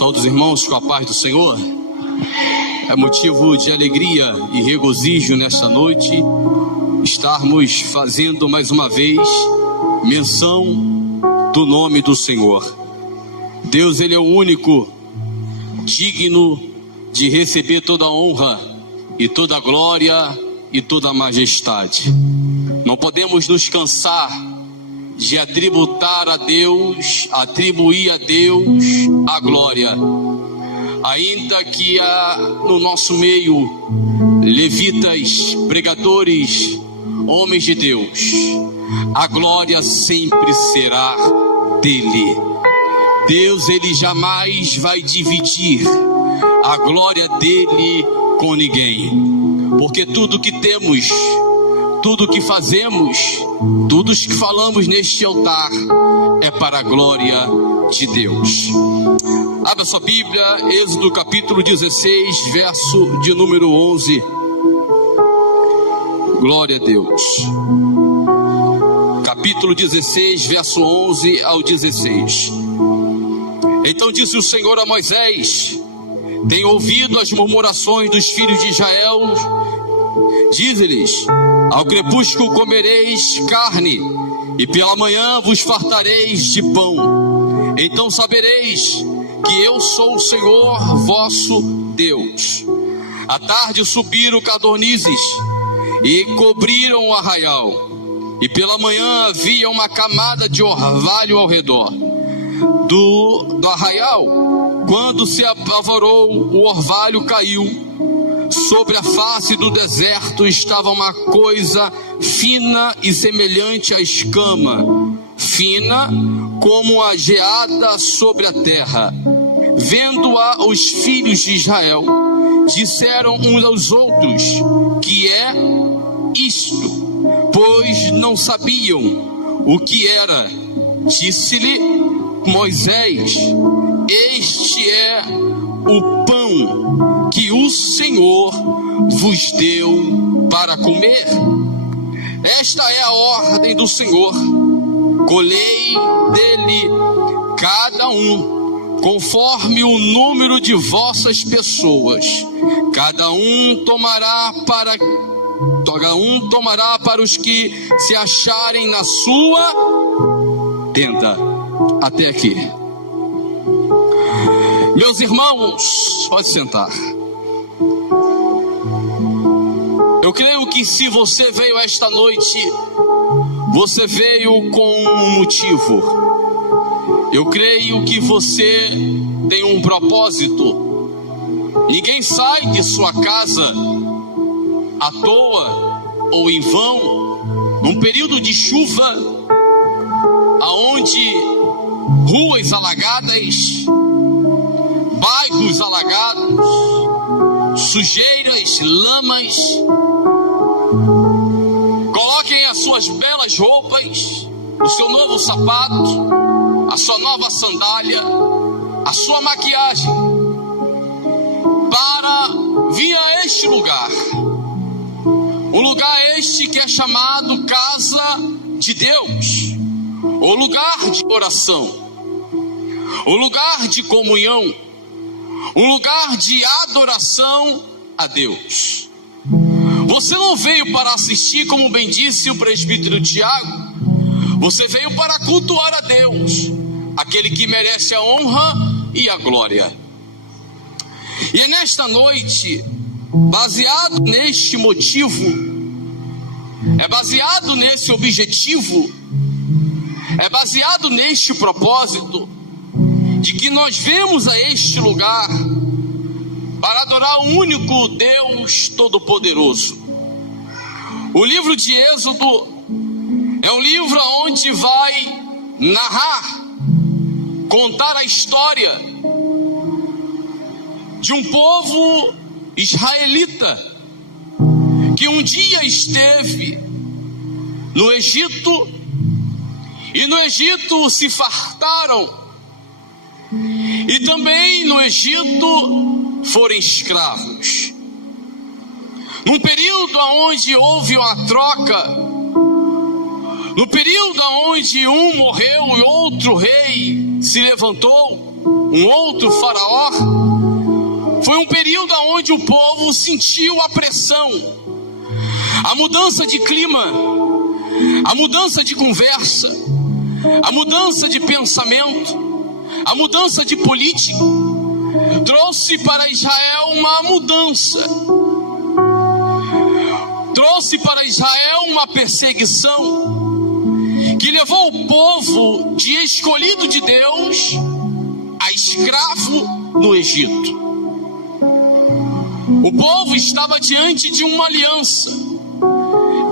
Saúde os irmãos com a paz do Senhor. É motivo de alegria e regozijo nesta noite estarmos fazendo mais uma vez menção do nome do Senhor. Deus, Ele é o único digno de receber toda a honra e toda a glória e toda a majestade. Não podemos nos cansar de atribuir a Deus a glória. Ainda que há no nosso meio levitas, pregadores, homens de Deus, a glória sempre será dele. Deus, Ele jamais vai dividir a glória dele com ninguém, porque tudo que temos, tudo que fazemos, tudo que falamos neste altar é para a glória de Deus. Abra sua Bíblia, Êxodo capítulo 16, verso de número 11. Glória a Deus. Capítulo 16, verso 11 ao 16. Então disse o Senhor a Moisés: tenho ouvido as murmurações dos filhos de Israel. Dize-lhes: ao crepúsculo comereis carne, e pela manhã vos fartareis de pão. Então sabereis que eu sou o Senhor vosso Deus. À tarde subiram codornizes e cobriram o arraial, e pela manhã havia uma camada de orvalho ao redor do arraial. Quando se apavorou, o orvalho caiu. Sobre a face do deserto estava uma coisa fina e semelhante à escama, fina como a geada sobre a terra. Vendo-a os filhos de Israel, disseram uns aos outros: que é isto? Pois não sabiam o que era. Disse-lhe Moisés: este é o pão que o Senhor vos deu para comer. Esta é a ordem do Senhor: colhei dele cada um conforme o número de vossas pessoas. Cada um tomará para os que se acharem na sua tenda. Até aqui. Meus irmãos, pode sentar. Eu creio que se você veio esta noite, você veio com um motivo. Eu creio que você tem um propósito. Ninguém sai de sua casa à toa ou em vão, num período de chuva, aonde ruas alagadas, bairros alagados, sujeiras, lamas. Coloquem as suas belas roupas, o seu novo sapato, a sua nova sandália, a sua maquiagem, para vir a este lugar. Um lugar este que é chamado Casa de Deus, o lugar de oração, o lugar de comunhão, um lugar de adoração a Deus. Você não veio para assistir, como bem disse o presbítero Tiago. Você veio para cultuar a Deus, aquele que merece a honra e a glória. E é nesta noite, baseado neste motivo, é baseado nesse objetivo, é baseado neste propósito, de que nós vemos a este lugar para adorar o único Deus Todo-Poderoso. O livro de Êxodo é um livro onde vai narrar, contar a história de um povo israelita que um dia esteve no Egito, e no Egito se fartaram, e também no Egito foram escravos. Num período onde houve uma troca, no período onde um morreu e outro rei se levantou, um outro faraó, foi um período onde o povo sentiu a pressão, a mudança de clima, a mudança de conversa, a mudança de pensamento, a mudança de política, trouxe para Israel uma mudança, trouxe para Israel uma perseguição, que levou o povo de escolhido de Deus a escravo no Egito. O povo estava diante de uma aliança.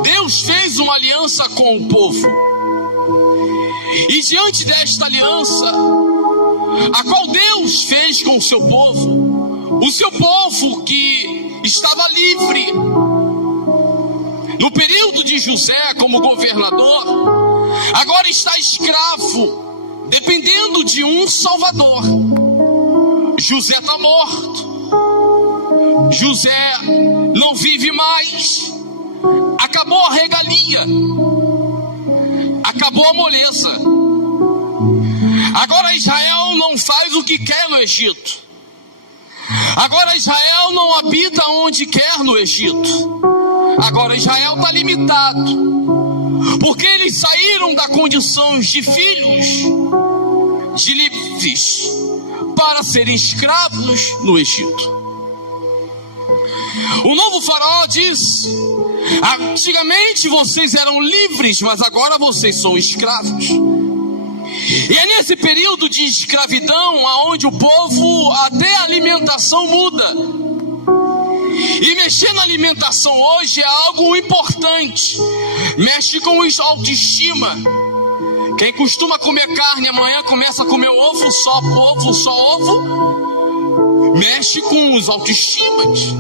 Deus fez uma aliança com o povo. E diante desta aliança, a qual Deus fez com o seu povo que estava livre, no período de José como governador, agora está escravo, dependendo de um Salvador. José está morto. José não vive mais. Acabou a regalia. Acabou a moleza. Agora Israel não faz o que quer no Egito. Agora Israel não habita onde quer no Egito. Agora Israel está limitado, porque eles saíram da condição de filhos, de livres, para serem escravos no Egito. O novo faraó diz: antigamente vocês eram livres, mas agora vocês são escravos. E é nesse período de escravidão aonde o povo, até a alimentação muda. E mexer na alimentação hoje é algo importante. Mexe com a autoestima. Quem costuma comer carne amanhã começa a comer ovo, só ovo. Mexe com os autoestimas.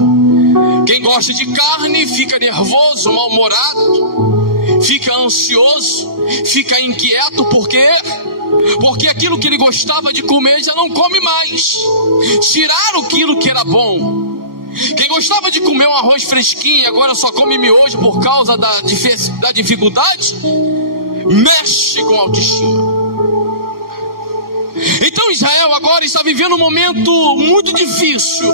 Quem gosta de carne fica nervoso, mal-humorado, fica ansioso, fica inquieto. Por quê? Porque aquilo que ele gostava de comer já não come mais. Tiraram aquilo que era bom. Quem gostava de comer um arroz fresquinho agora só come miojo por causa da dificuldade, mexe com a autoestima. Então Israel agora está vivendo um momento muito difícil,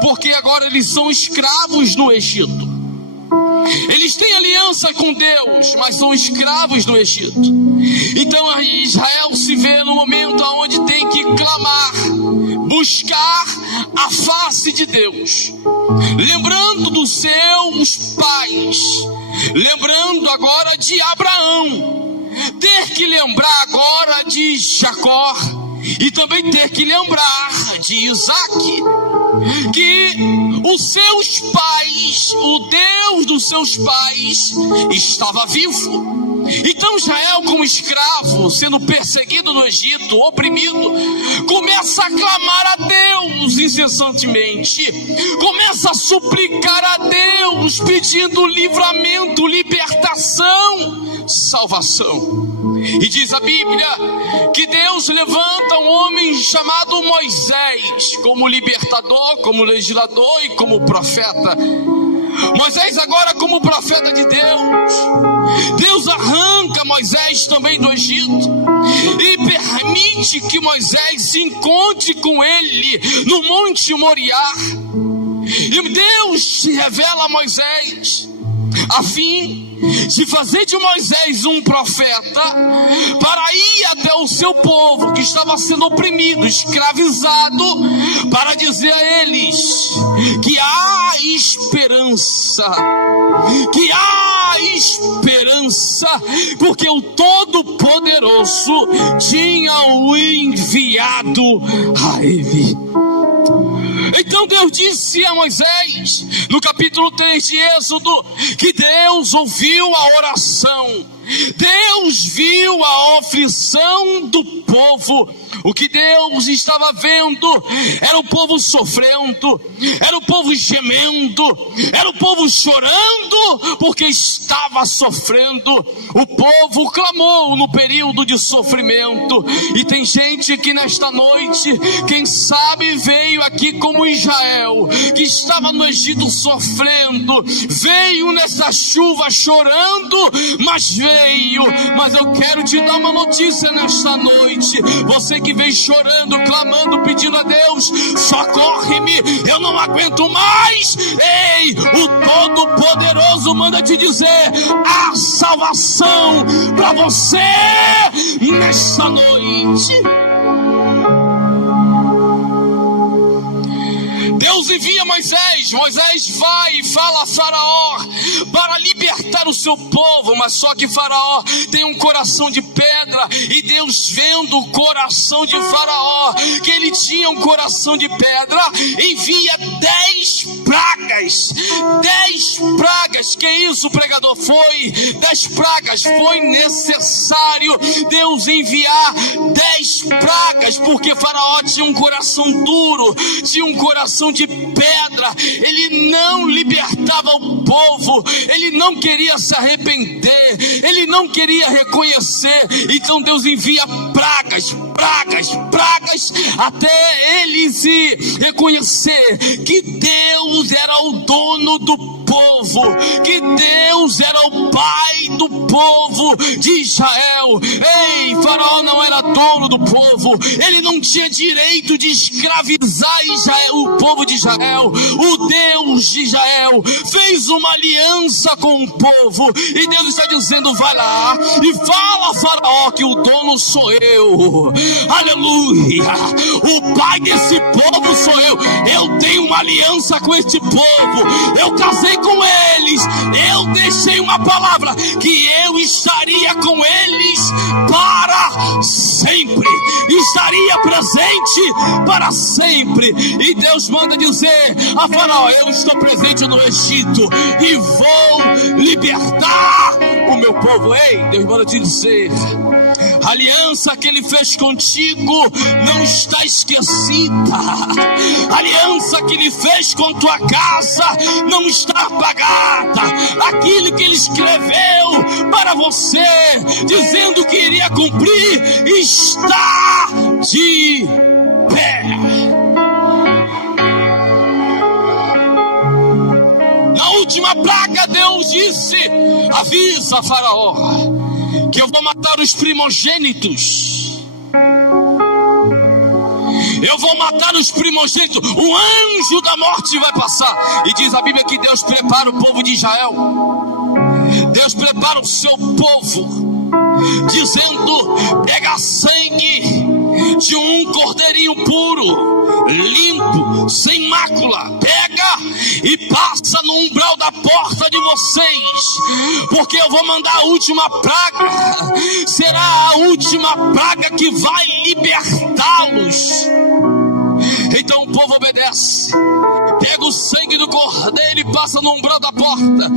porque agora eles são escravos no Egito. Eles têm aliança com Deus, mas são escravos no Egito. Então Israel se vê no momento onde tem que clamar, buscar a face de Deus, lembrando dos seus pais, lembrando agora de Abraão, ter que lembrar agora de Jacó e também ter que lembrar de Isaac, que os seus pais, o Deus dos seus pais, estava vivo. Então Israel, como escravo, sendo perseguido no Egito, oprimido, começa a clamar a Deus incessantemente, começa a suplicar a Deus, pedindo livramento, libertação, salvação. E diz a Bíblia que Deus levanta um homem chamado Moisés como libertador, como legislador e como profeta. Moisés agora como profeta de Deus. Deus arranca Moisés também do Egito e permite que Moisés se encontre com ele no Monte Moriá. E Deus se revela a Moisés a fim de fazer de Moisés um profeta para ir até o seu povo que estava sendo oprimido, escravizado, para dizer a eles que há esperança, porque o Todo-Poderoso tinha o enviado a ele. Então Deus disse a Moisés, no capítulo 3 de Êxodo, que Deus ouviu a oração, Deus viu a aflição do povo. O que Deus estava vendo era o povo sofrendo, era o povo gemendo, era o povo chorando, porque estava sofrendo. O povo clamou no período de sofrimento. E tem gente que nesta noite, quem sabe veio aqui como Israel, que estava no Egito sofrendo, veio nessa chuva chorando, mas veio. Mas eu quero te dar uma notícia nesta noite: você você que vem chorando, clamando, pedindo a Deus: socorre-me, eu não aguento mais. Ei, o Todo-Poderoso manda te dizer: há salvação para você nesta noite. Deus envia Moisés. Moisés vai e fala a Faraó para libertar o seu povo, mas só que Faraó tem um coração de pedra, e Deus, vendo o coração de Faraó, que ele tinha um coração de pedra, envia 10 pragas. 10 pragas. Que isso, pregador? Foi 10 pragas. Foi necessário Deus enviar 10 pragas, porque Faraó tinha um coração duro, tinha um coração de pedra. Ele não libertava o povo, ele não queria se arrepender, ele não queria reconhecer. Então Deus envia pragas, até ele se reconhecer que Deus era o dono do povo, que Deus era o pai do povo de Israel. Ei, Faraó não era dono do povo, ele não tinha direito de escravizar Israel, o povo de Israel. O Deus de Israel fez uma aliança com o povo, e Deus está dizendo: vai lá e fala a Faraó que o dono sou eu. Aleluia! O pai desse povo sou eu. Eu tenho uma aliança com este povo, eu casei com eles, eu deixei uma palavra que eu estaria com eles para sempre, estaria presente para sempre. E Deus manda dizer a Faraó: eu estou presente no Egito e vou libertar o meu povo. Ei, Deus manda te dizer: a aliança que ele fez contigo não está esquecida. A aliança que ele fez com tua casa não está apagada. Aquilo que ele escreveu para você, dizendo que iria cumprir, está de pé. Na última praga, Deus disse: avisa Faraó que eu vou matar os primogênitos. Eu vou matar os primogênitos. O anjo da morte vai passar. E diz a Bíblia que Deus prepara o povo de Israel. Deus prepara o seu povo, dizendo: pega sangue de um cordeirinho puro, limpo, sem mácula, pega e passa no umbral da porta de vocês, porque eu vou mandar a última praga. Será a última praga que vai libertá-los. Então o povo obedece, pega o sangue do cordeiro e passa no umbral da porta.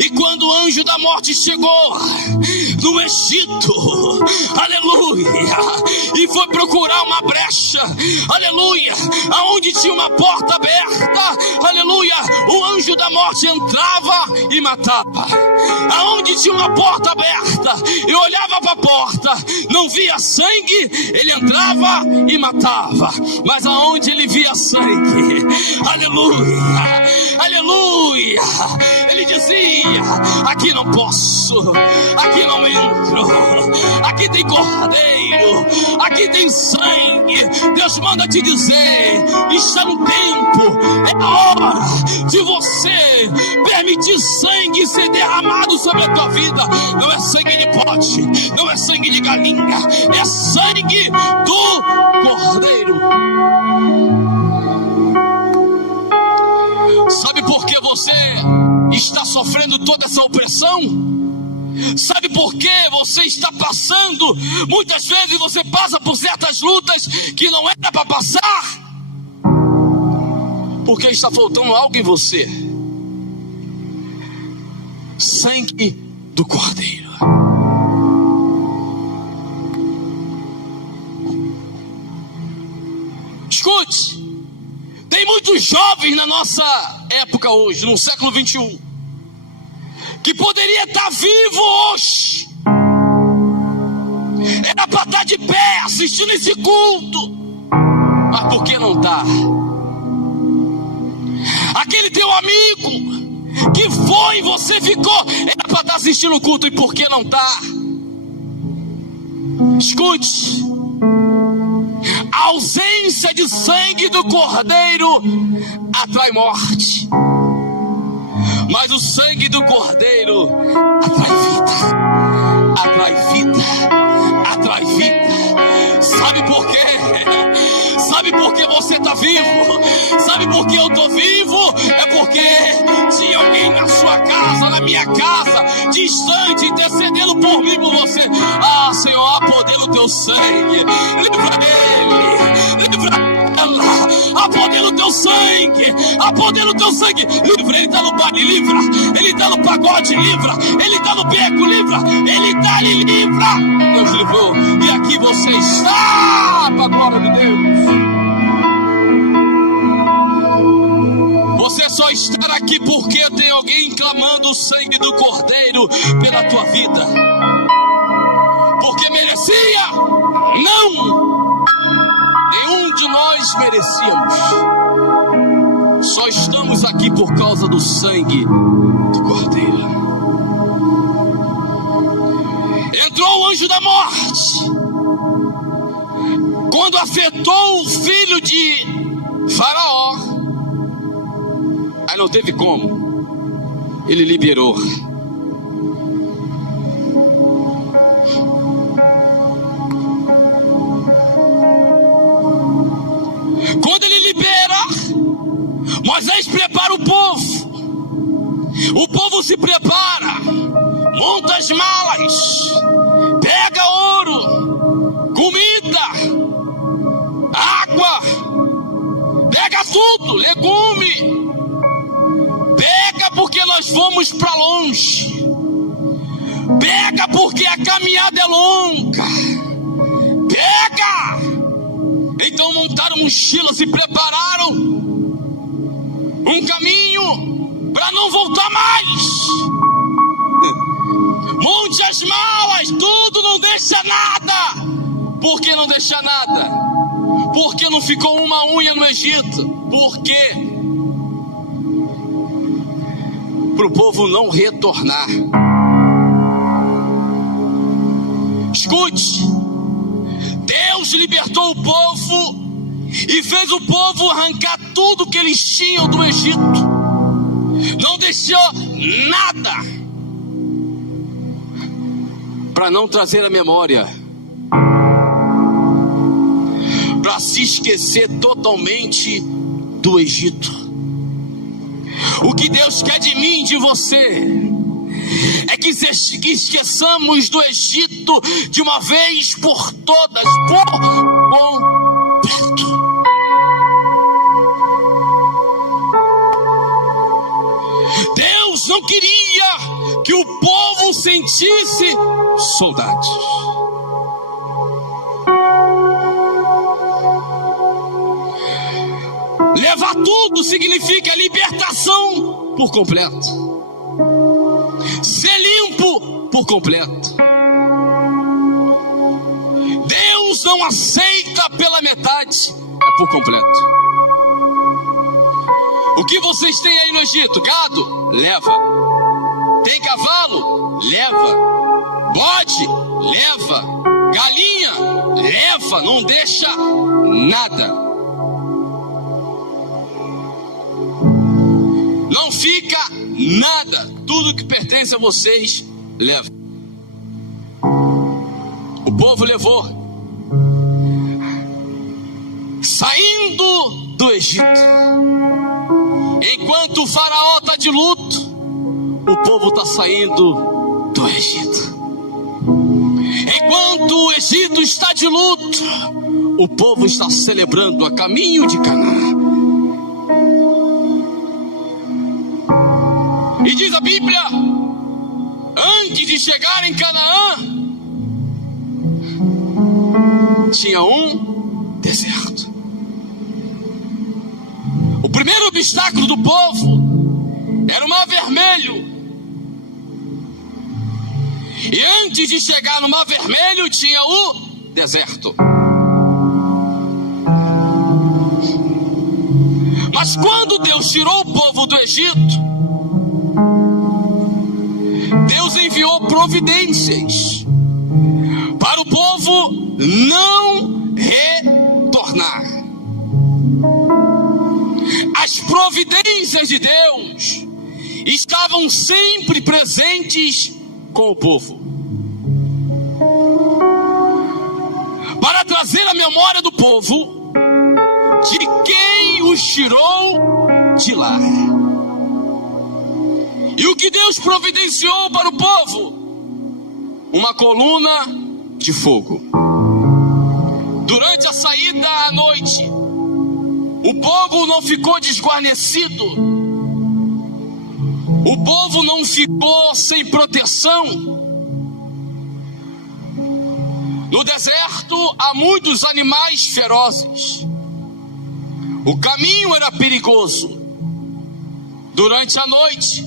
E quando o anjo da morte chegou no Egito, aleluia, e foi procurar uma brecha, aleluia, aonde tinha uma porta aberta, aleluia, o anjo da morte entrava e matava. Aonde tinha uma porta aberta e olhava para a porta, não via sangue, ele entrava e matava. Mas aonde ele via sangue, aleluia, aleluia, ele dizia: aqui não posso, aqui não entro, aqui tem cordeiro, aqui tem sangue. Deus manda te dizer: está no tempo, é a hora de você permitir sangue ser derramado sobre a tua vida. Não é sangue de pote, não é sangue de galinha, é sangue do cordeiro. Sabe por que você está sofrendo toda essa opressão? Sabe por que você está passando? Muitas vezes você passa por certas lutas que não era para passar, porque está faltando algo em você: sangue do cordeiro. Escute, tem muitos jovens na nossa época hoje, no século 21, que poderia estar vivo hoje, era para estar de pé assistindo esse culto, mas por que não está? Aquele teu amigo que foi e você ficou, era para estar assistindo o culto, e por que não está? Escute, A ausência de sangue do Cordeiro atrai morte, mas o sangue do Cordeiro atrai vida, atrai vida, atrai vida. Sabe por quê? Sabe por que você está vivo? Sabe por que eu estou vivo? É porque tinha alguém na sua casa, na minha casa, distante, intercedendo por mim, por você. Ah, Senhor, há poder no teu sangue. Livra ele, livra ela. Há poder no teu sangue, há poder no teu sangue. Livra, ele está no baile, livra. Ele está no pagode, livra. Ele está no beco, livra. Ele está ali, livra. Deus livrou. E aqui você está, para a glória de Deus. Você só está aqui porque tem alguém clamando o sangue do Cordeiro pela tua vida. Porque merecia? Não! Nenhum de nós merecíamos. Só estamos aqui por causa do sangue do Cordeiro. Entrou o anjo da morte. Quando afetou o filho de Faraó, aí não teve como. Ele liberou. Quando ele libera, Moisés prepara o povo. O povo se prepara, monta as malas, pega ouro, comida, água, pega tudo, legume. Pega porque nós vamos para longe. Pega porque a caminhada é longa. Pega! Então montaram mochilas e prepararam um caminho para não voltar mais. Monte as malas, tudo, não deixa nada. Por que não deixa nada? Porque não ficou uma unha no Egito. Por quê? Para o povo não retornar. Escute, Deus libertou o povo e fez o povo arrancar tudo que eles tinham do Egito. Não deixou nada para não trazer a memória, para se esquecer totalmente do Egito. O que Deus quer de mim e de você é que esqueçamos do Egito de uma vez por todas, por completo. Deus não queria que o povo sentisse saudade. Levar tudo significa libertação por completo. Ser limpo por completo. Deus não aceita pela metade, é por completo. O que vocês têm aí no Egito? Gado? Leva. Tem cavalo? Leva. Bode? Leva. Galinha? Leva. Não deixa nada. Não fica nada. Tudo que pertence a vocês, leva. O povo levou. Saindo do Egito. Enquanto o faraó está de luto, o povo está saindo do Egito. Enquanto o Egito está de luto, o povo está celebrando a caminho de Canaã. E diz a Bíblia, antes de chegar em Canaã, tinha um deserto. O primeiro obstáculo do povo era o Mar Vermelho. E antes de chegar no Mar Vermelho, tinha o deserto. Mas quando Deus tirou o povo do Egito, Deus enviou providências para o povo não governar. As providências de Deus estavam sempre presentes com o povo, para trazer a memória do povo de quem os tirou de lá. E o que Deus providenciou para o povo? Uma coluna de fogo. Durante a saída à noite, o povo não ficou desguarnecido, o povo não ficou sem proteção. No deserto há muitos animais ferozes, o caminho era perigoso. Durante a noite,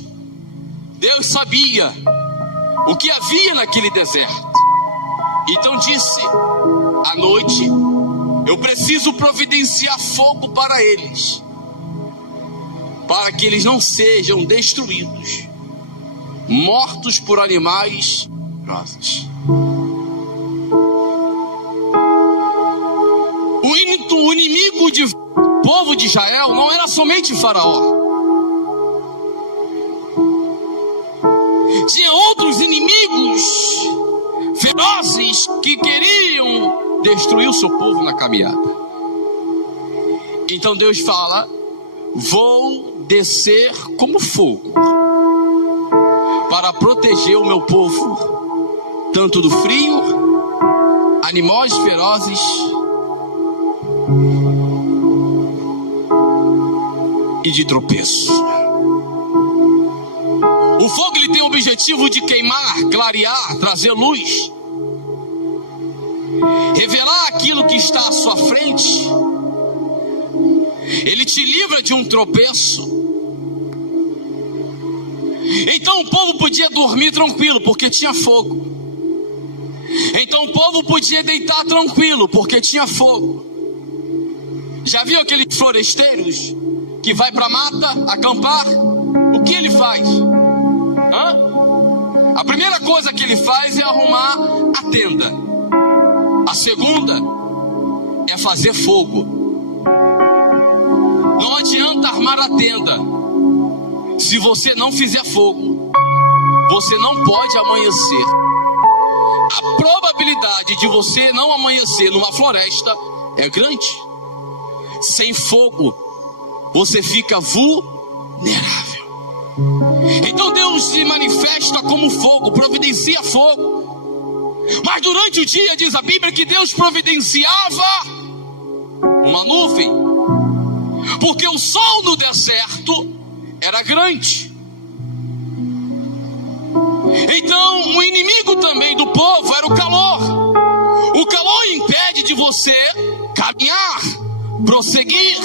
Deus sabia o que havia naquele deserto. Então disse: à noite eu preciso providenciar fogo para eles, para que eles não sejam destruídos, mortos por animais ferozes. O inimigo do povo de Israel não era somente Faraó. Tinha outros inimigos ferozes que queriam destruir o seu povo na caminhada. Então Deus fala: vou descer como fogo para proteger o meu povo, tanto do frio, animais ferozes e de tropeço. O fogo, ele tem o objetivo de queimar, clarear, trazer luz, revelar aquilo que está à sua frente. Ele te livra de um tropeço. Então o povo podia dormir tranquilo, porque tinha fogo. Então o povo podia deitar tranquilo, porque tinha fogo. Já viu aqueles foresteiros que vai para a mata acampar? O que ele faz? A primeira coisa que ele faz é arrumar a tenda. A segunda é fazer fogo. Não adianta armar a tenda se você não fizer fogo. Você não pode amanhecer. A probabilidade de você não amanhecer numa floresta é grande. Sem fogo, você fica vulnerável. Então Deus se manifesta como fogo, providencia fogo. Mas durante o dia, diz a Bíblia, que Deus providenciava uma nuvem, porque o sol no deserto era grande. Então o inimigo também do povo era o calor. O calor impede de você caminhar, prosseguir,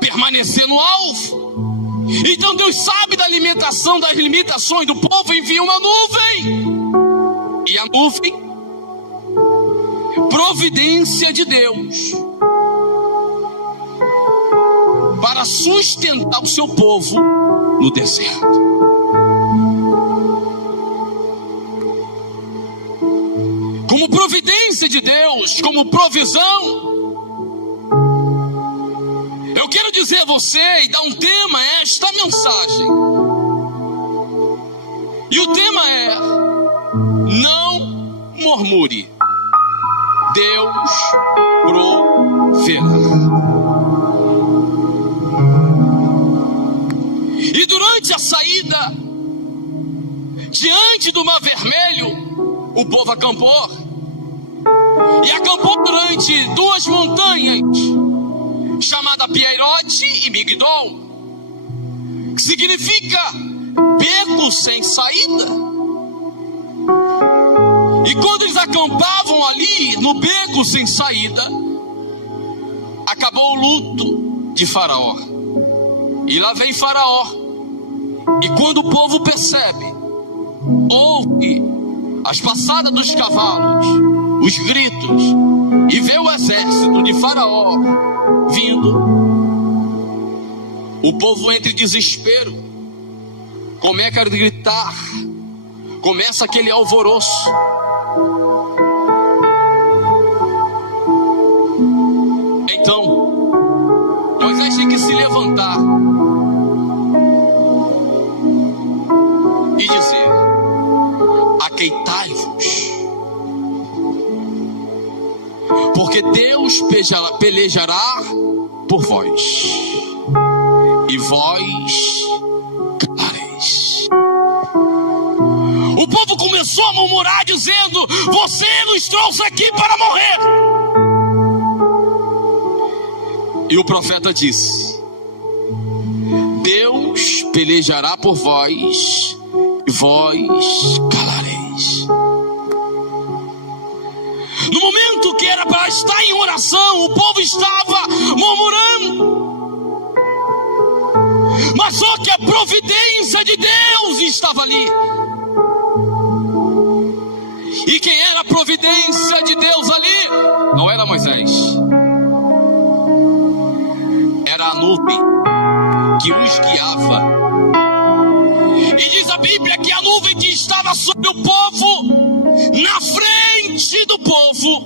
permanecer no alvo. Então Deus sabe da alimentação, das limitações do povo, envia uma nuvem. E a nuvem, providência de Deus, para sustentar o seu povo no deserto. Como providência de Deus, como provisão, eu quero dizer a você e dar um tema a esta mensagem. E o tema é: não murmure, Deus proverá. E durante a saída, diante do Mar Vermelho, o povo acampou. E acampou durante duas montanhas, chamada Piairote e Migdol, que significa beco sem saída. E quando eles acampavam ali no beco sem saída, acabou o luto de Faraó. E lá vem Faraó. E quando o povo percebe, ouve as passadas dos cavalos, os gritos, e vê o exército de Faraó vindo, o povo entra em desespero, começa a gritar, começa aquele alvoroço. Então, Moisés tem que se levantar e dizer: aqueitai-vos, porque Deus pelejará por vós, e vós calareis. O povo começou a murmurar, dizendo: você nos trouxe aqui para morrer. E o profeta disse: Deus pelejará por vós, e vós calareis. No momento que era para estar em oração, o povo estava murmurando. Mas só que a providência de Deus estava ali. E quem era a providência de Deus ali? Não era Moisés. Era a nuvem que os guiava. E diz a Bíblia que a nuvem que estava sobre o povo, na frente do povo,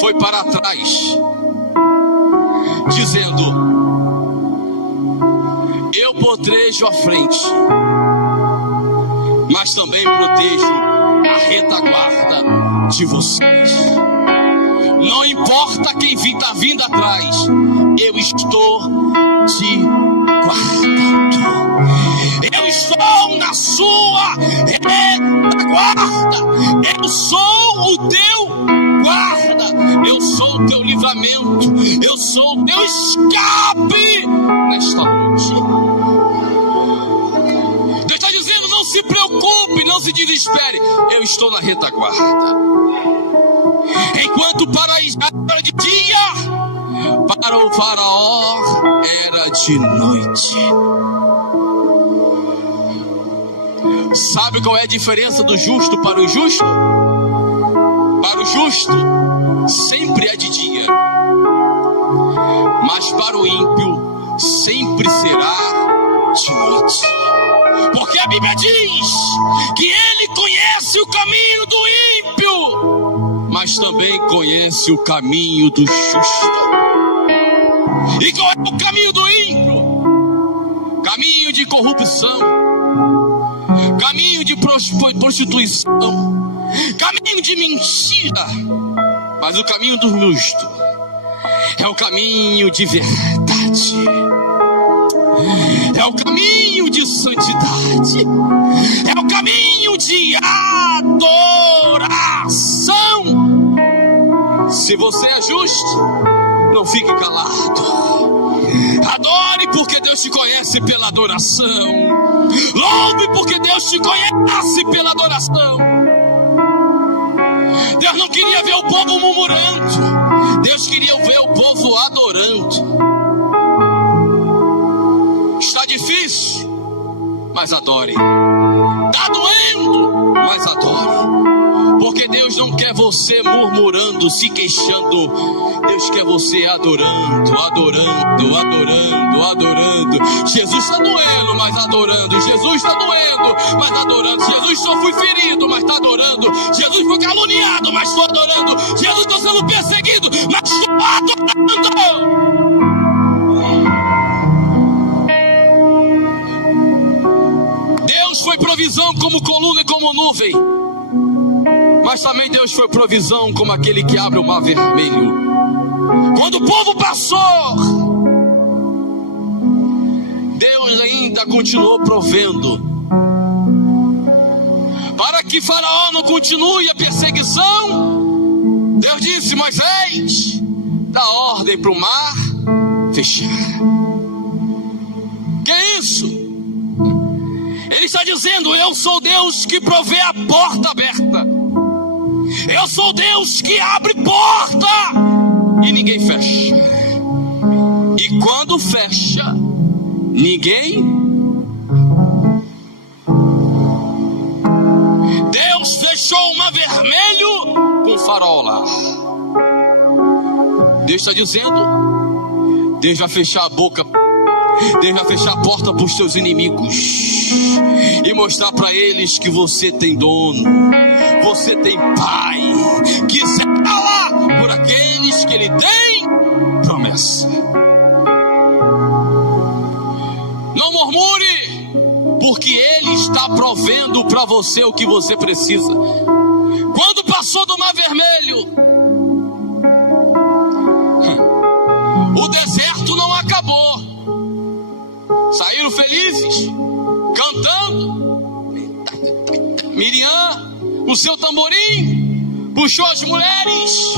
foi para trás, dizendo: eu protejo a frente, mas também protejo a retaguarda de vocês. Não importa quem está vindo atrás, eu estou te guardando. Eu estou na sua retaguarda. Eu sou o teu guarda. Eu sou o teu livramento. Eu sou o teu escape nesta noite. Deus está dizendo: não se preocupe, não se desespere. Eu estou na retaguarda. Enquanto para Israel era de dia, para o faraó era de noite. Sabe qual é a diferença do justo para o justo? Para o justo sempre é de dia, mas para o ímpio sempre será de noite. Porque a Bíblia diz que ele conhece o caminho do ímpio, mas também conhece o caminho do justo. E qual é o caminho do ímpio? Caminho de corrupção, caminho de prostituição, caminho de mentira. Mas o caminho do justo é o caminho de verdade, é o caminho de santidade, é o caminho de adoração. Se você é justo, não fique calado. Adore, porque Deus te conhece pela adoração. Louve, porque Deus te conhece pela adoração. Deus não queria ver o povo murmurando, Deus queria ver o povo adorando. Está difícil, mas adore. Está doendo, mas adore. Porque Deus não quer você murmurando, se queixando. Deus quer você adorando, adorando, adorando, adorando. Jesus está doendo, mas adorando. Jesus está doendo, mas adorando. Jesus, só fui ferido, mas está adorando. Jesus foi caluniado, mas estou adorando. Jesus, estou sendo perseguido, mas estou adorando. Deus foi provisão como coluna e como nuvem, mas também Deus foi provisão como aquele que abre o mar vermelho. Quando o povo passou, Deus ainda continuou provendo, para que Faraó não continue a perseguição. Deus disse: Moisés, dá ordem para o mar fechar. Que é isso? Ele está dizendo: eu sou Deus que provê a porta aberta. Eu sou Deus que abre porta e ninguém fecha. E quando fecha, ninguém. Deus fechou o mar vermelho com o faraó lá. Deus está dizendo: Deus vai fechar a boca, Deus vai fechar a porta para os seus inimigos e mostrar para eles que você tem dono, você tem pai, que zela por aqueles pois que Ele tem promessa. Não murmure, porque Ele está provendo para você o que você precisa. Quando passou do Mar Vermelho, o deserto não acabou. Saíram felizes, cantando. Miriam, o seu tamborim, puxou as mulheres,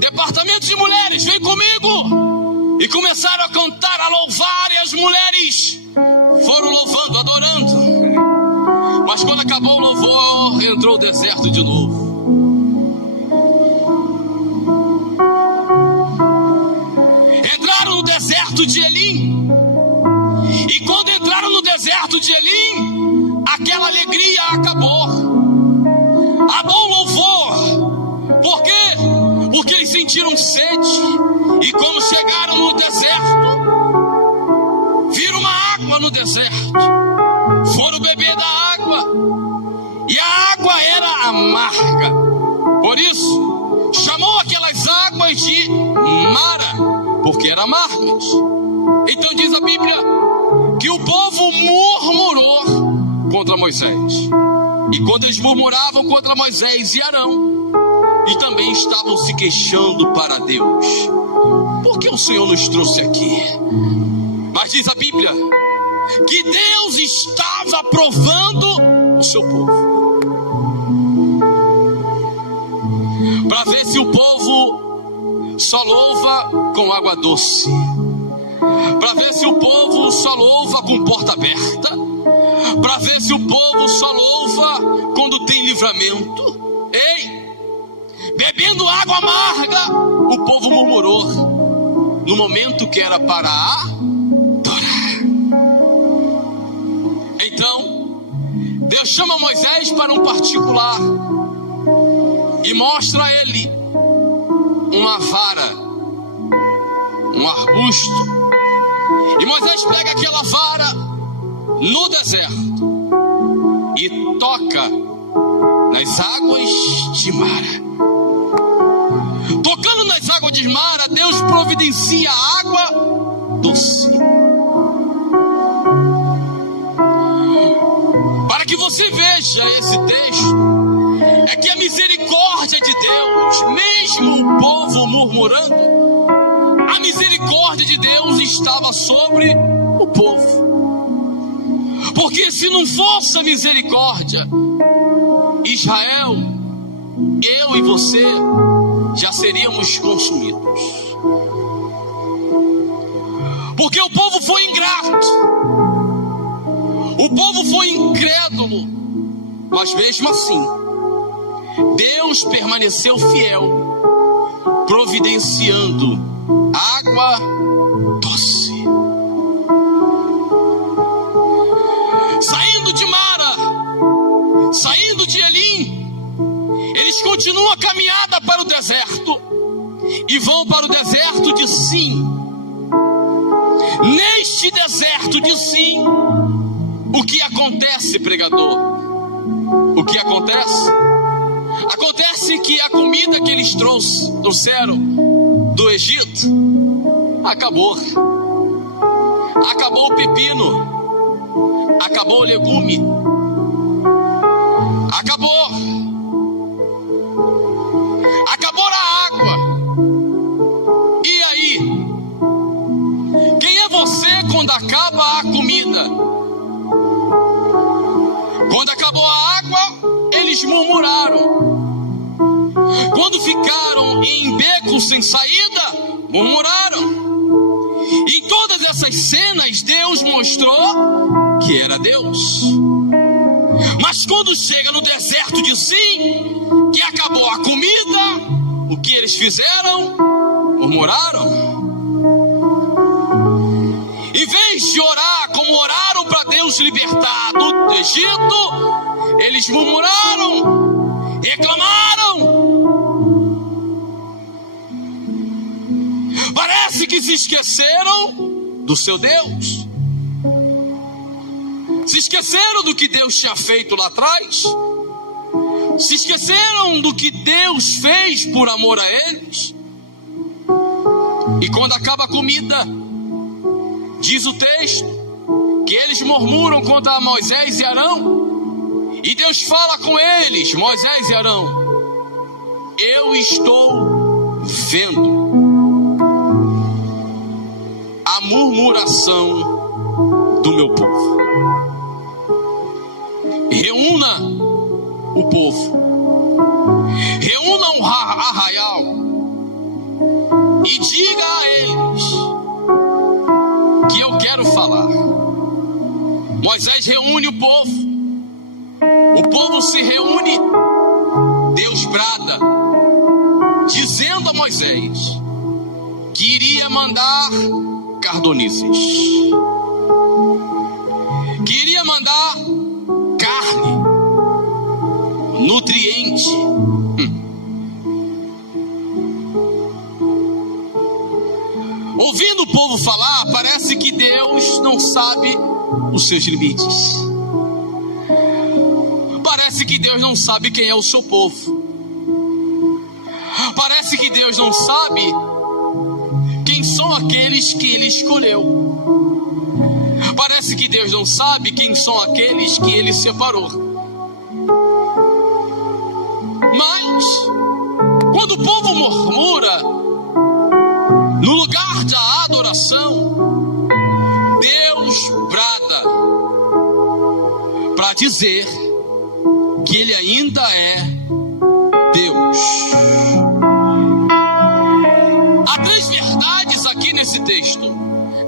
departamento de mulheres, vem comigo. E começaram a cantar, a louvar, e as mulheres foram louvando, adorando. Mas quando acabou o louvor, entrou o deserto de novo. Entraram no deserto de Elim. E quando entraram no deserto de Elim, aquela alegria acabou. Acabou o louvor. Por quê? Porque eles sentiram sede. E quando chegaram no deserto, viram uma água no deserto. Foram beber da água. E a água era amarga. Por isso, chamou aquelas águas de Mara, porque eram amargas. Então diz a Bíblia que o povo murmurou contra Moisés. E quando eles murmuravam contra Moisés e Arão, e também estavam se queixando para Deus: por que o Senhor nos trouxe aqui? Mas diz a Bíblia que Deus estava provando o seu povo, para ver se o povo só louva com água doce, para ver se o povo só louva com porta aberta, para ver se o povo só louva quando tem livramento. Ei, bebendo água amarga, o povo murmurou no momento que era para adorar. Então Deus chama Moisés para um particular e mostra a ele uma vara, um arbusto. E Moisés pega aquela vara no deserto e toca nas águas de Mara. Tocando nas águas de Mara, Deus providencia água doce. Para que você veja esse texto, é que a misericórdia de Deus, mesmo o povo murmurando, a misericórdia de Deus estava sobre o povo. Porque se não fosse a misericórdia, Israel, eu e você, já seríamos consumidos. Porque o povo foi ingrato, o povo foi incrédulo, mas mesmo assim, Deus permaneceu fiel, providenciando água doce. Saindo de Mara, saindo de Elim, eles continuam a caminhada para o deserto e vão para o deserto de Sim. Neste deserto de Sim, o que acontece, pregador? O que acontece? Acontece que a comida que eles trouxeram do Egito acabou. Acabou o pepino, acabou o legume, acabou a água. E aí? Quem é você quando acaba a comida? Quando acabou a água, eles murmuraram. Quando ficaram em beco sem saída, murmuraram. Em todas essas cenas, Deus mostrou que era Deus. Mas quando chega no deserto de Sim, que acabou a comida, o que eles fizeram? Murmuraram. Em vez de orar como oraram para Deus libertar do Egito, eles murmuraram, reclamaram. Parece que se esqueceram do seu Deus. Se esqueceram do que Deus tinha feito lá atrás. Se esqueceram do que Deus fez por amor a eles. E quando acaba a comida, diz o texto que eles murmuram contra Moisés e Arão. E Deus fala com eles, Moisés e Arão: eu estou vendo a murmuração do meu povo. Reúna o povo, reúna o arraial e diga a eles que eu quero falar. Moisés reúne o povo se reúne. Deus brada, dizendo a Moisés que iria mandar cardonizes, que iria mandar carne, nutriente. Ouvindo o povo falar, parece que Deus não sabe os seus limites. Parece que Deus não sabe quem é o seu povo. Parece que Deus não sabe quem são aqueles que Ele escolheu. Parece que Deus não sabe quem são aqueles que Ele separou. Mas, quando o povo murmura, no lugar da adoração, Deus brada para dizer que Ele ainda é Deus. Há três verdades aqui nesse texto.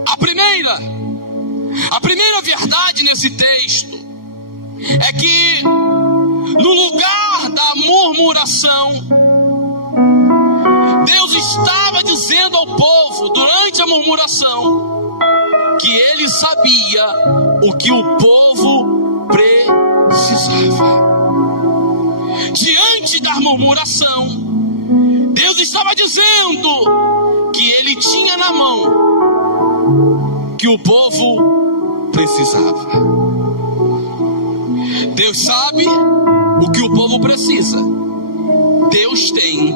A primeira verdade nesse texto é que no lugar da murmuração, Deus estava dizendo ao povo, durante a murmuração, que Ele sabia o que o povo precisava. Diante da murmuração, Deus estava dizendo que Ele tinha na mão que o povo precisava. Deus sabe o que o povo precisa. Deus tem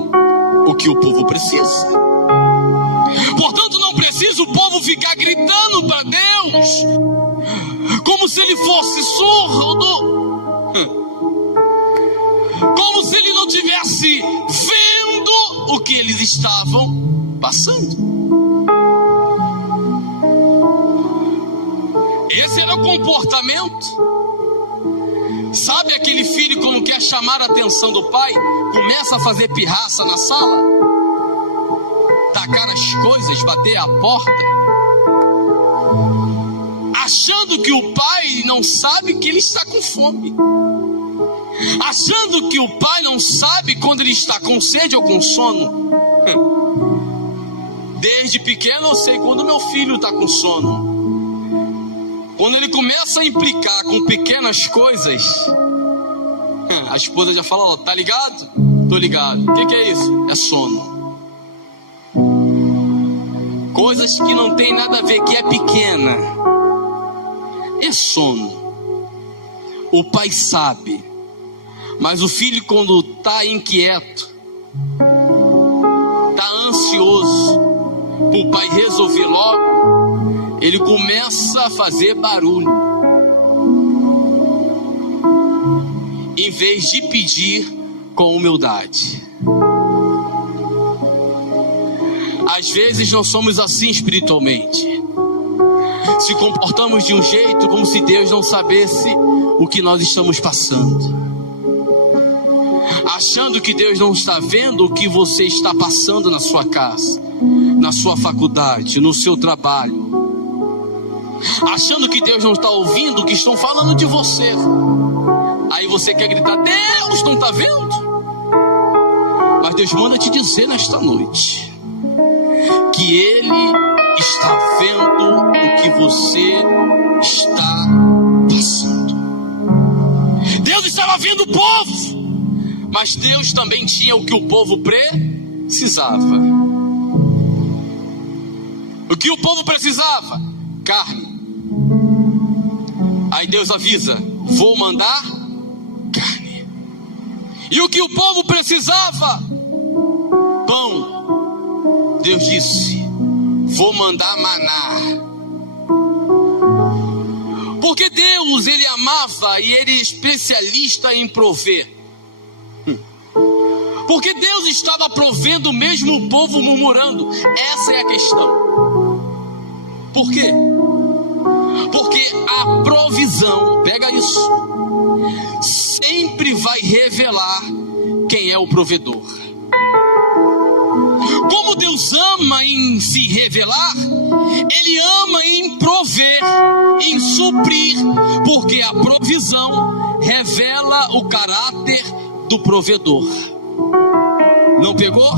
o que o povo precisa. Portanto, não precisa o povo ficar gritando para Deus como se Ele fosse surdo, como se Ele não estivesse vendo o que eles estavam passando. Esse era o comportamento. Sabe aquele filho, quando quer chamar a atenção do pai, começa a fazer pirraça na sala, tacar as coisas, bater a porta, achando que o pai não sabe que ele está com fome, achando que o pai não sabe quando ele está com sede ou com sono. Desde pequeno eu sei quando meu filho está com sono. Quando ele começa a implicar com pequenas coisas, a esposa já fala: tá ligado? Tô ligado. O que é isso? É sono. Coisas que não tem nada a ver, que é pequena, é sono. O pai sabe, mas o filho, quando tá inquieto, tá ansioso pro pai resolver logo, ele começa a fazer barulho, em vez de pedir com humildade. Às vezes nós somos assim espiritualmente. Se comportamos de um jeito como se Deus não sabesse o que nós estamos passando, achando que Deus não está vendo o que você está passando na sua casa, na sua faculdade, no seu trabalho, achando que Deus não está ouvindo o que estão falando de você. Aí você quer gritar: Deus não está vendo? Mas Deus manda te dizer nesta noite que Ele está vendo o que você está passando. Deus estava vendo o povo, mas Deus também tinha o que o povo precisava. O que o povo precisava? Carne. Aí Deus avisa: vou mandar carne. E o que o povo precisava? Pão. Deus disse: vou mandar maná. Porque Deus, Ele amava e Ele é especialista em prover. Porque Deus estava provendo mesmo o povo murmurando. Essa é a questão. Por quê? Porque a provisão, pega isso, sempre vai revelar quem é o provedor. Como Deus ama em se revelar, Ele ama em prover, em suprir, porque a provisão revela o caráter do provedor. Não pegou?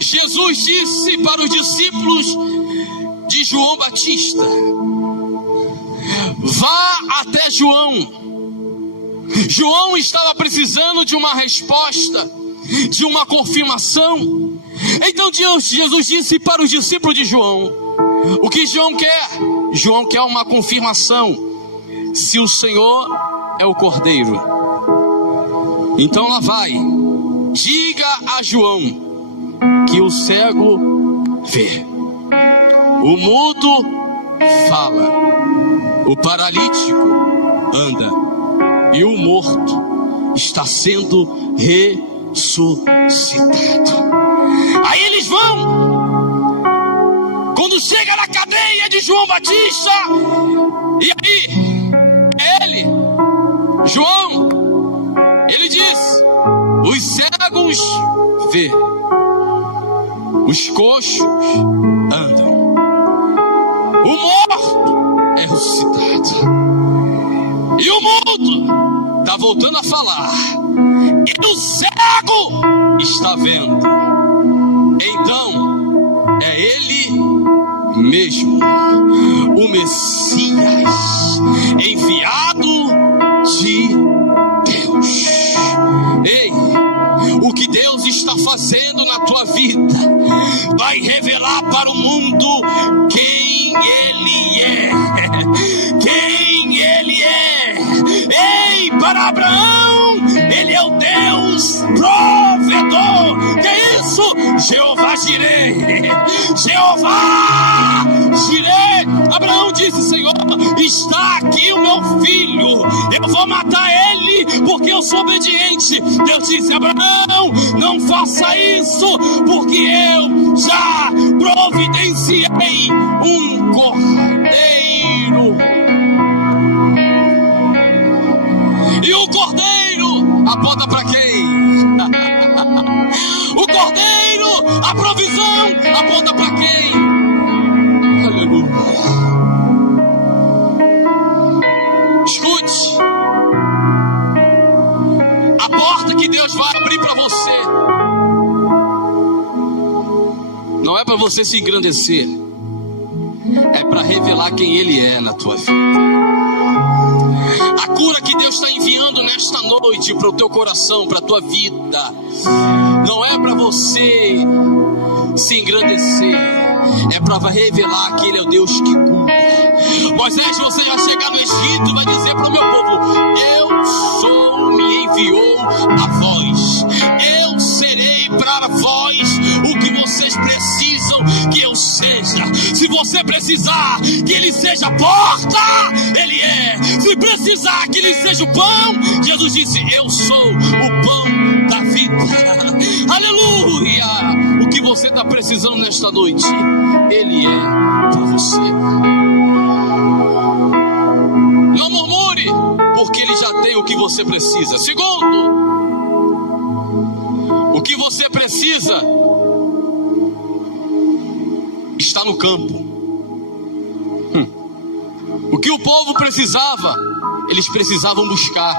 Jesus disse para os discípulos de João Batista: vá até João. João estava precisando de uma resposta, de uma confirmação. Então Jesus disse para os discípulos de João: o que João quer? João quer uma confirmação, se o Senhor é o Cordeiro. Então lá vai, diga a João que o cego vê, o mudo fala, o paralítico anda e o morto está sendo ressuscitado. Aí eles vão, quando chega na cadeia de João Batista, e aí ele, João, ele diz: os cegos vê, os coxos andam, o morto é ressuscitado, e o mudo está voltando a falar, e o cego está vendo. Então é ele mesmo, o Messias, enviado de Deus. Ei, o que Deus está fazendo na tua vida vai revelar para o mundo quem Ele é. Quem Ele é. Ei, para Abraão, Ele é o Deus provedor. Que é isso? Jeová Jireh. Jeová Jireh. Abraão disse: Senhor, está aqui o meu filho, eu vou matar ele porque eu sou obediente. Deus disse: Abraão, não faça isso, porque eu já providenciei um cordeiro. E o cordeiro aponta para quem? O cordeiro, a provisão aponta para quem? Aleluia. Escute, a porta que Deus vai abrir para você não é para você se engrandecer, é para revelar quem Ele é na tua vida. A cura que Deus está enviando nesta noite para o teu coração, para a tua vida, não é para você se engrandecer, é para revelar que Ele é o Deus que cura. Moisés, você vai chegar no Egito e vai dizer para o meu povo: eu sou, me enviou a vós, eu serei para vós o que vocês precisam que eu seja. Se você precisar que Ele seja a porta, Ele é. Se precisar que Ele seja o pão, Jesus disse: eu sou o pão da vida. Aleluia! O que você está precisando nesta noite, Ele é para você. Não murmure, porque Ele já tem o que você precisa. Segundo, o que você precisa está no campo. O que o povo precisava, eles precisavam buscar,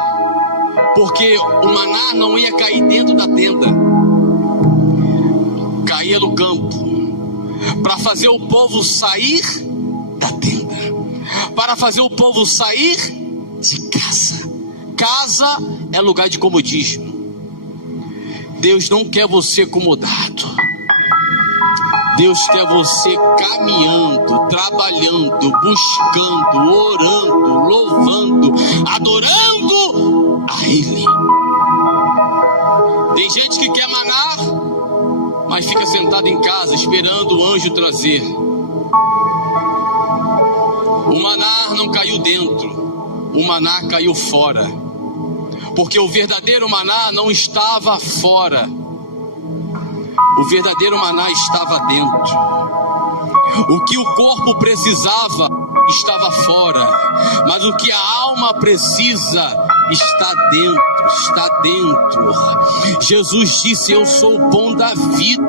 porque o maná não ia cair dentro da tenda, caía no campo, para fazer o povo sair da tenda, para fazer o povo sair de casa. Casa é lugar de comodismo. Deus não quer você acomodado. Deus quer você caminhando, trabalhando, buscando, orando, louvando, adorando a Ele. Tem gente que quer maná, mas fica sentado em casa esperando o anjo trazer. O maná não caiu dentro, o maná caiu fora, porque o verdadeiro maná não estava fora, o verdadeiro maná estava dentro. O que o corpo precisava estava fora, mas o que a alma precisa está dentro, está dentro. Jesus disse: eu sou o pão da vida.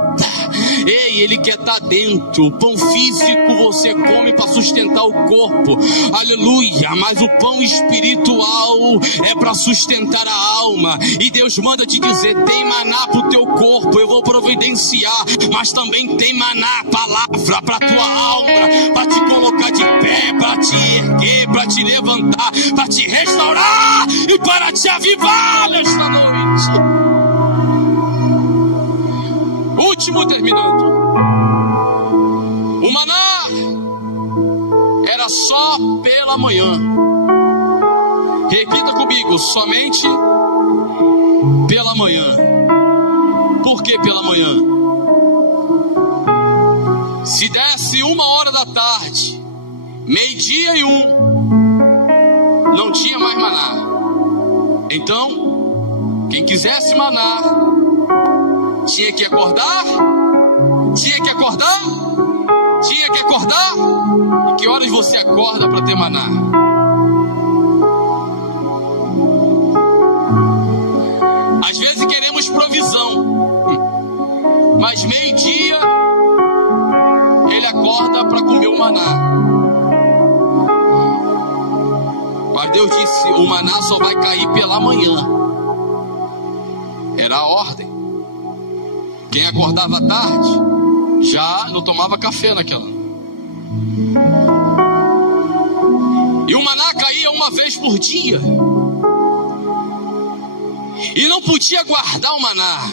Ei, Ele quer estar dentro. O pão físico você come para sustentar o corpo, aleluia, mas o pão espiritual é para sustentar a alma. E Deus manda te dizer: tem maná para o teu corpo, eu vou providenciar, mas também tem maná, palavra para tua alma, para te colocar de pé, para te erguer, para te levantar, para te restaurar e para te avivar nesta noite. Último, terminando. O maná era só pela manhã. Repita comigo: somente pela manhã. Por que pela manhã? Se desse 1h da tarde, 12:01, não tinha mais maná. Então, quem quisesse maná tinha que acordar. Tinha que acordar. Tinha que acordar. E que horas você acorda para ter maná? Às vezes queremos provisão, mas 12:00 ele acorda para comer o maná. Mas Deus disse: o maná só vai cair pela manhã. Era a ordem. Quem acordava à tarde já não tomava café naquela. E o maná caía uma vez por dia. E não podia guardar o maná,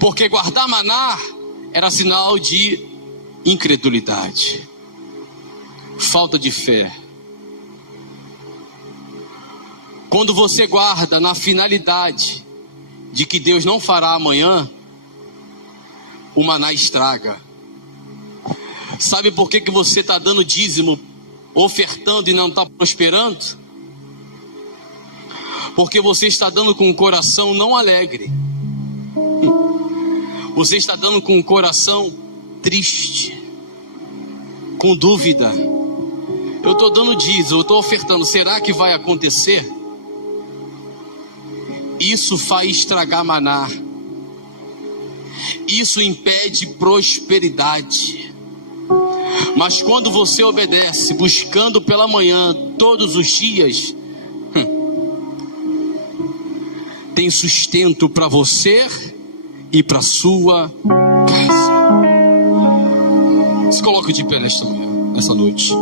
porque guardar maná era sinal de incredulidade, falta de fé. Quando você guarda na finalidade de que Deus não fará amanhã, o maná estraga. Sabe por que você está dando dízimo, ofertando e não está prosperando? Porque você está dando com um coração não alegre. Você está dando com um coração triste, com dúvida. Eu estou dando dízimo, eu estou ofertando, será que vai acontecer? Isso faz estragar maná. Isso impede prosperidade. Mas quando você obedece, buscando pela manhã todos os dias, tem sustento para você e para sua casa. Se coloque de pé nesta manhã, nessa noite.